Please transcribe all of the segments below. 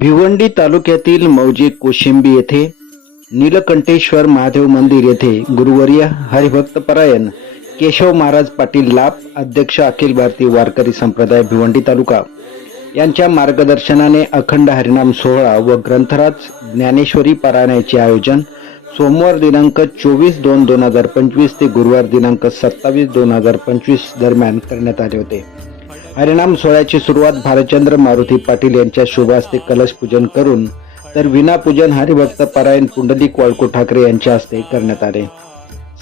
भिवंडी तालुक्यातील मौजे कोशिंबी येथे नीलकंठेश्वर महादेव मंदिर येथे गुरुवर्य हरिभक्त परायण केशव महाराज पाटील लाभ अध्यक्ष अखिल भारतीय वारकरी संप्रदाय भिवंडी तालुका. यांच्या मार्गदर्शनाने अखंड हरिनाम सोहळा व ग्रंथराज ज्ञानेश्वरी पारायणाचे आयोजन सोमवार दिनांक चोवीस दोन दोन हजार पंचवीस ते गुरुवार दिनांक सत्तावीस दोन हजार पंचवीस दरम्यान करण्यात आले होते. हरिणाम सोहळ्याची सुरुवात भालचंद्र मारुती पाटील यांच्या शुभास्ते कलश पूजन करून तर विनापूजन हरिभक्त परायण पुंडलिक वाळको ठाकरे यांच्या हस्ते करण्यात आले.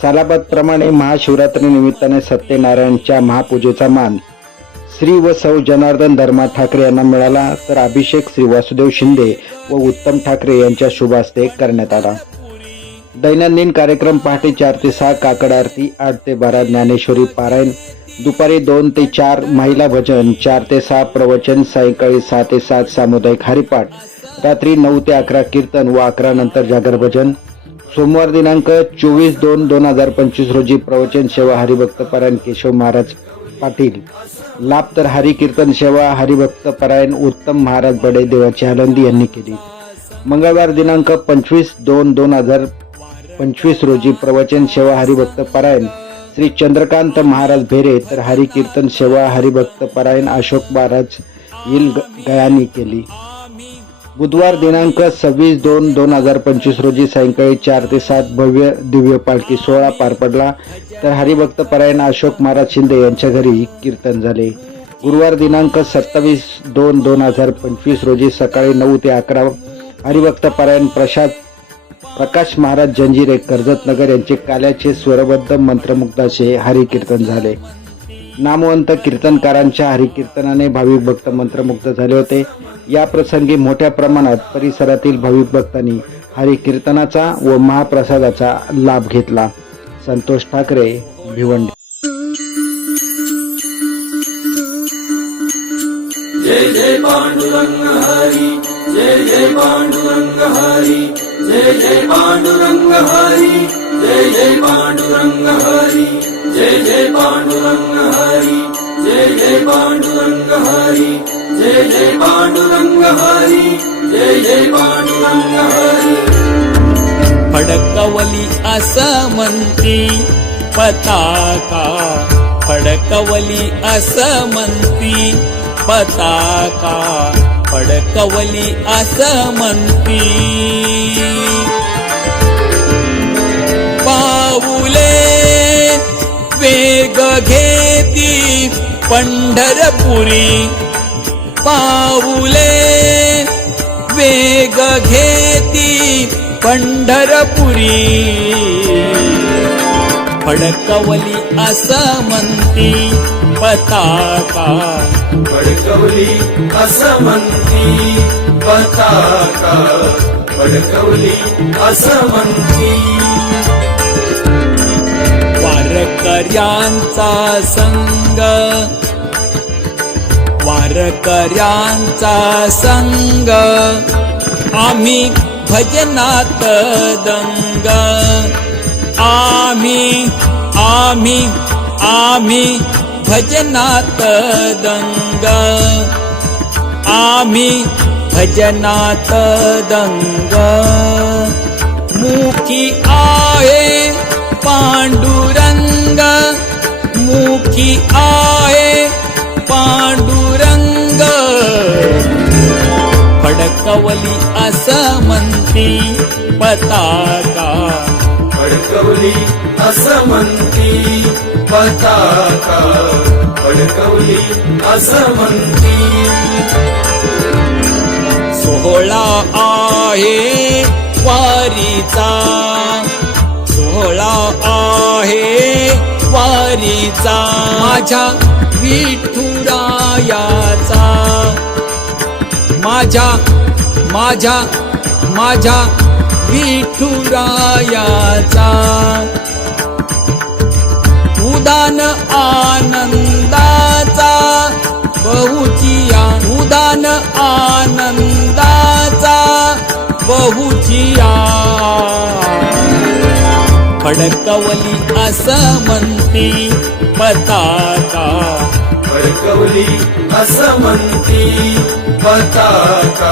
सालाबाद प्रमाणे महाशिवरात्री निमित्ताने सत्यनारायणच्या महापूजेचा मान श्री व सौ जनार्दन धर्मा ठाकरे यांना मिळाला तर अभिषेक श्री वासुदेव शिंदे व उत्तम ठाकरे यांच्या शुभ हस्ते करण्यात आला. दैनंदिन कार्यक्रम पहाटे चार ते सहा काकड आरती आठ ते बारा ज्ञानेश्वरी पारायण. दुपारी दोन ते चार महिला भजन. चार ते सहा प्रवचन. सायंकाळी सहा ते सात सामुदायिक हरिपाठ. रात्री नऊ ते अकरा कीर्तन व अकरा नंतर जागर भजन. सोमवार दिनांक चोवीस दोन दोन हजार पंचवीस रोजी प्रवचन सेवा हरिभक्त परायण केशव महाराज पाटील. लाभ तर हरी कीर्तन सेवा हरिभक्त पारायण उत्तम महाराज बडे देवाची आनंदी यांनी केली. मंगळवार दिनांक पंचवीस दोन दोन हजार पंचवीस रोजी प्रवचन सेवा हरिभक्त पारायण. श्री चंद्रकांत महाराज भेरे तर हरिकीर्तन सेवा हरिभक्त परायण अशोक महाराज येईल गयानी केली. बुधवार दिनांक सव्वीस दोन दोन हजार पंचवीस रोजी सायंकाळी चार ते सात भव्य दिव्य पालखी सोहळा पार पडला. तर हरिभक्त परायण अशोक महाराज शिंदे यांच्या घरी कीर्तन झाले. गुरुवार दिनांक सत्तावीस दोन दोन हजार पंचवीस रोजी सकाळी नऊ ते अकरा हरिभक्त परायण प्रसाद प्रकाश महाराज जंजिरे कर्जतनगर यांचे काल्याचे स्वरबद्ध मंत्रमुग्ध असे हरिकीर्तन झाले. नामवंत कीर्तनकारांच्या हरिकीर्तनाने भाविक भक्त मंत्रमुग्ध झाले होते. या प्रसंगी मोठ्या प्रमाणात परिसरातील भाविक भक्तांनी हरिकीर्तनाचा व महाप्रसादाचा लाभ घेतला. संतोष ठाकरे भिवंडी. जय जय पांडुरंग हरी जय जय पांडुरंग हरी. जय जय पांडुरंग हरी जय जय पांडुरंग हरी जय जय पांडुरंग हरी जय जय पांडुरंग हरी जय जय पांडुरंग हरी जय जय पांडुरंग हरी। फडकवली असं म्हणती पताका। फडकवली असं म्हणती पताका। फडकवली असं म्हणती. पाऊले वेग घेती पंढरपुरी. पाऊले वेग घेती पंढरपुरी. फडकवली असं म्हणती पताका. पडकवली असं म्हणती पताका. पडकवली असं म्हणती. वारकऱ्यांचा संग. वारकऱ्यांचा संग. आम्ही भजनात दंग. आम्ही आम्ही आम्ही भजनात दंग. आम्ही भजनात दंग. मुखी आहे पांडुरंग. मुखी आहे पांडुरंग. फडकवली असं म्हणती पताका. पडकवली असं म्हणती पताका. पडकवली असं म्हणती. सोहळा आहे वारीचा. सोहळा आहे वारीचा. माझ्या विठुरायाचा. माझ्या माझ्या माझ्या विठुरायाचा. उदान आनंदाचा. बहुचिया उदान आनंदाचा. बहुचिया. फडकवली असं म्हणती पताका. फडकवली असं म्हणती पताका.